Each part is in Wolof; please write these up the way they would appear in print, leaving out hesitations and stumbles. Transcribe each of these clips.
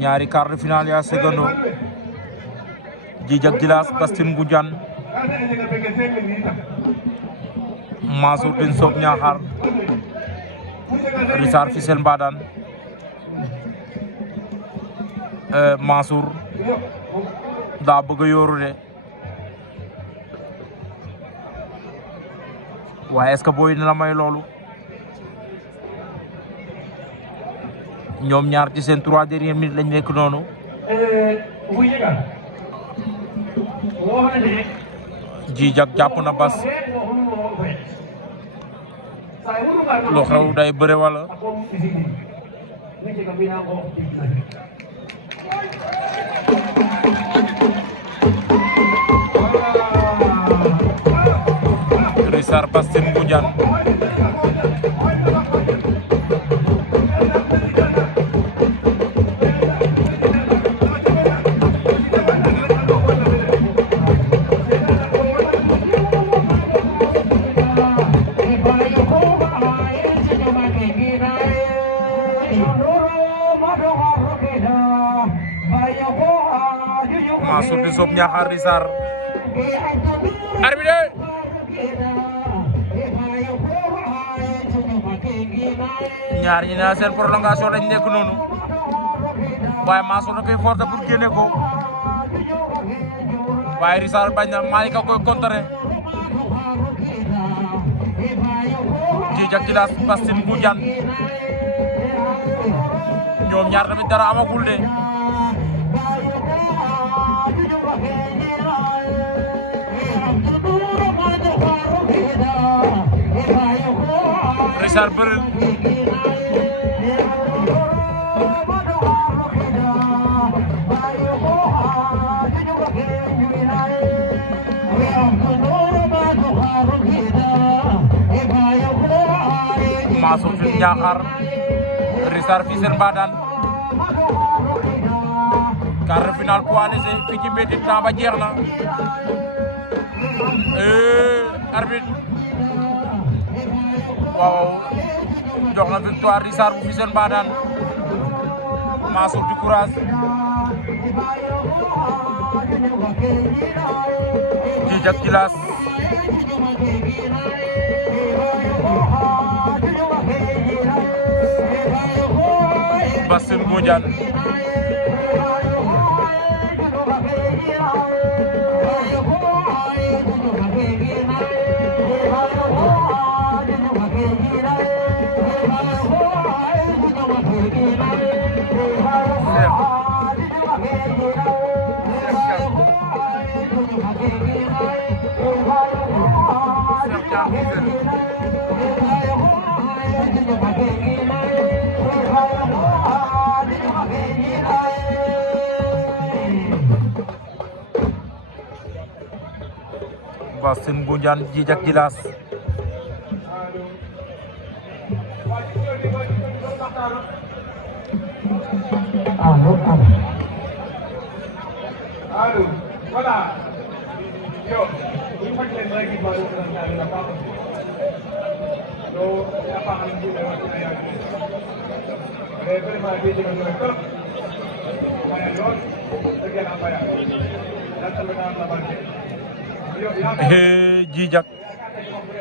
ñaari quart de finale ya segundo Djidjack Djilass Bastin Ngoundiane Mansour Tine Sob Niakhar Rissar Fissel Mbadane Mansour daa bëgg a yooru de waaye est-ce que booy dina la may loolu ñoom ñaar ci seen 3 dernières minutes lañ nekk noonu Djidjack jàpp na Bas lu xew day bëre wala Rissar Bastin Ngoundiane Mansour Tine Sob Niakhar Rissar arbitre ñaar ñi na seen prolongation lañ nekk noonu waaye Mansour da koy forcer pour génne ko waaye Rissar bañ na Malika koy contrer Djidjack Djilass Bastin Ngoundiane ñoom ñaar tamit dara amagul de Rissar bërël Mansour Tine Niakhar Rissar Fissel Mbadane quart de finale poids léger fii ci Mbédine temps ba jeex na arbitre waaw jox na victoire Rissar bu Fissel Mbadane Mansour du courage Djidjack Djilass Bastin Ngoundiane Bastin Ngoundiane Djidjack Djilass voilà. Yo, ini pakai lagi baru dari apa? Lo apa yang kita lakukan ya? Dari mana kita melakukan? Mana lo? Kerja apa ya? Datang dengan apa? Yo, ya. Djidjack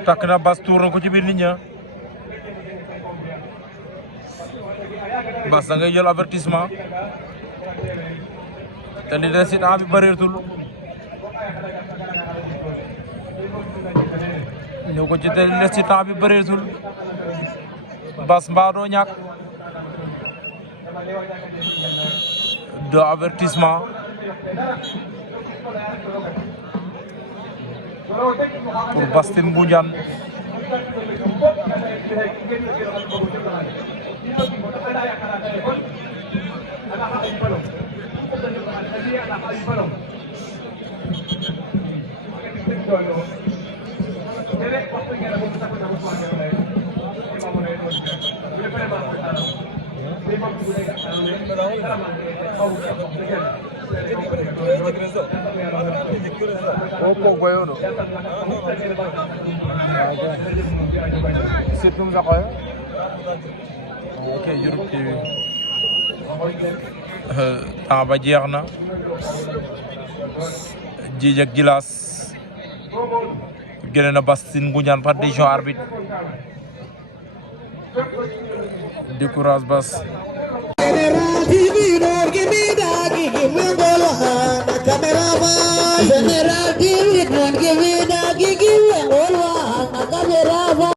takk na Bas tuur na ko ci biir nit ña Bas da ngay jël avertissement te li des ci temps bi bëreetul ñëw ko ci te li des ci temps bi bëreetul Bas mbaa doo ñàkk de avertissement pour Bastin Ngoundiane Opo goyono. Situm sa kayo? Okay, Europe TV. temps ba jeex na Djidj ak Djilass génne na Bastine Ngoundiane par décision arbitre décourage Bass General TV, don't give me that, give me the